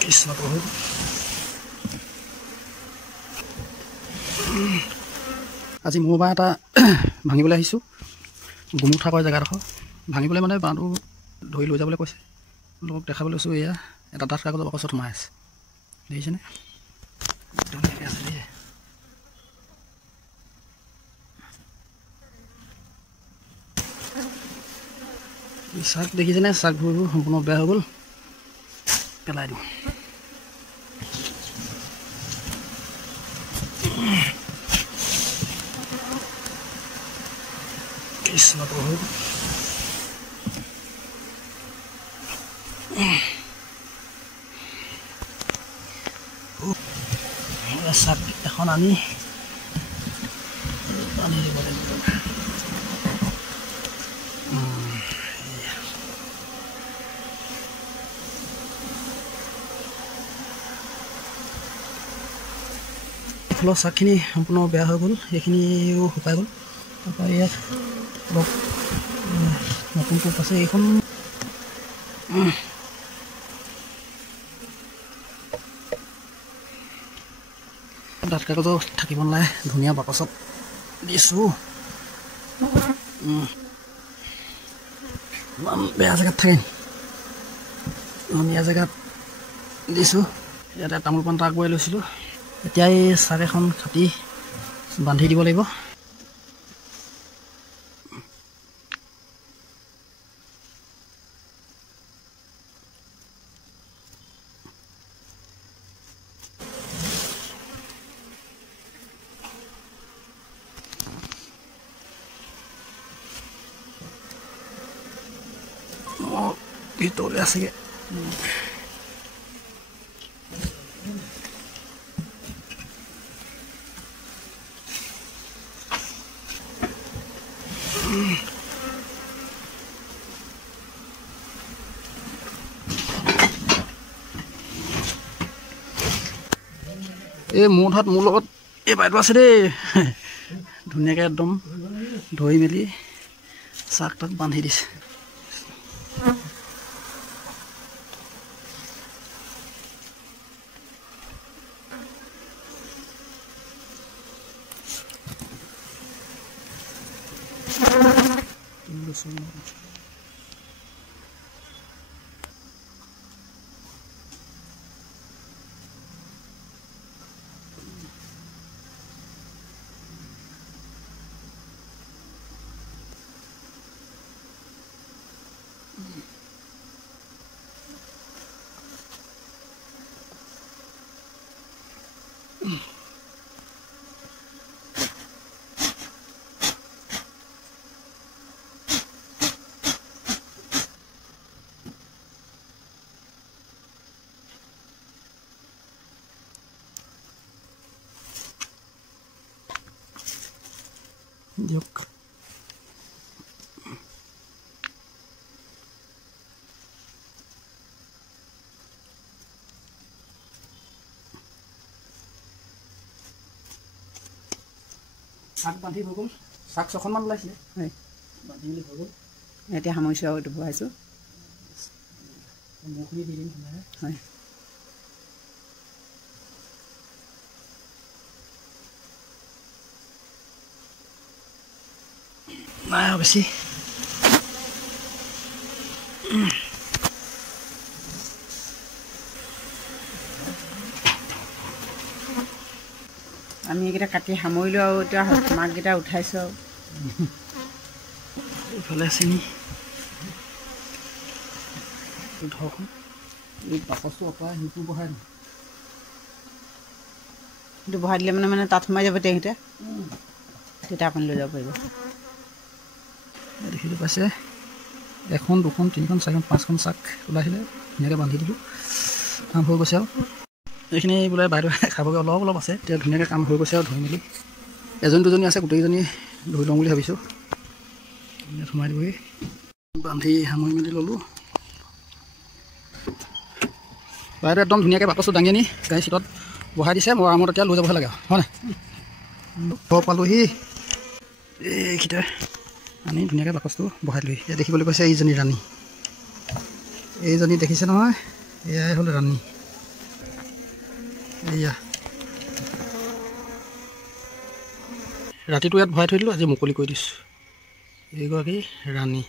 কৃষ্ণ প্ৰভু আজি মোৰ বাঁহ এটা ভাঙিবলৈ আহিছোঁ গুমুঠা কয় জেগাডোখৰ ভাঙিবলৈ মানে বাঁহটো ধৰি লৈ যাবলৈ কৈছে লোকক দেখাবলৈ লৈছোঁ এয়া এটা ডাঠ কাগজৰ বাকচত সোমাই আছে দেখিছেনে ধুনীয়াকৈ আছে দেই চাক দেখিছেনে চাকবোৰ সম্পূৰ্ণ বেয়া হৈ গ'ল পেলাই দিওঁ কৃষ্ণ প্ৰভু চাক এখন আনি দিব লাগিব ফুলৰ চাকখিনি সম্পূৰ্ণ বেয়া হৈ গ'ল সেইখিনিও শুকাই গ'ল তাৰপৰা ইয়াত অলপ নতুন পোক আছে এইখন ডাঠ কাগজো থাকিব নালাগে ধুনীয়া বাকচত দিছোঁ ইমান বেয়া জেগাত থাকে ধুনীয়া জেগাত দিছোঁ ইয়াতে তামোল পাণ আগবঢ়াই লৈছিলোঁ এতিয়া এই চাক এখন কাটি বান্ধি দিব লাগিব ভিতৰলৈ আছেগৈ এই মোৰ হাত মোৰ লগত এই বাইদেউ আছে দেই ধুনীয়াকৈ একদম ধৰি মেলি চাক তাক বান্ধি দিছে দিয়ক চাক বান্ধি হৈ গ'ল চাক ছখনমান ওলাইছিলে হয় বান্ধি মেলি হৈ গ'ল এতিয়া সামৰিছোঁ আৰু এইটো বহাইছোঁ মুখখিনি দি দিম হয় নাই বেছি আমি এইকেইটা কাটি সামৰিলোঁ আৰু এতিয়া মাককেইটা উঠাইছোঁ আৰু এইফালে চিনি ধৰকচোন এই বাকচটো অঁতৰাই সেইটো বহাই দিওঁ সেইটো বহাই দিলে মানে তাত সোমাই যাব তেখেতে তেতিয়া আপুনি লৈ যাব পাৰিব দেখিলোঁ পাইছে এখন দুখন তিনিখন চাৰিখন পাঁচখন চাক ওলাইছিলে ধুনীয়াকৈ বান্ধি দিলোঁ কাম হৈ গৈছে আৰু এইখিনি বোলে বাইদেউ খাবগৈ অলপ অলপ আছে এতিয়া ধুনীয়াকৈ কাম হৈ গৈছে আৰু ধুই মেলি এজনী দুজনী আছে গোটেইকেইজনী ধুই লওঁ বুলি ভাবিছোঁ সোমাই দিবগৈ বান্ধি সামৰি মেলি ল'লোঁ বাইদেউ একদম ধুনীয়াকৈ বাকচটো দাঙি আনি গাড়ী চিটত বহাই দিছে মই আৰামত এতিয়া লৈ যাবহে লাগে হয় নাই ঘৰ পালোহি এইকেইটা আনি ধুনীয়াকৈ বাকচটো বহাই লৈ এতিয়া দেখিবলৈ কৈছে এইজনী ৰাণী এইজনী দেখিছে নহয় এয়াই হ'ল ৰাণী এয়া ৰাতিটো ইয়াত ভৰাই থৈ দিলোঁ, আজি মুকলি কৰি দিছোঁ। এইগৰাকী ৰাণী।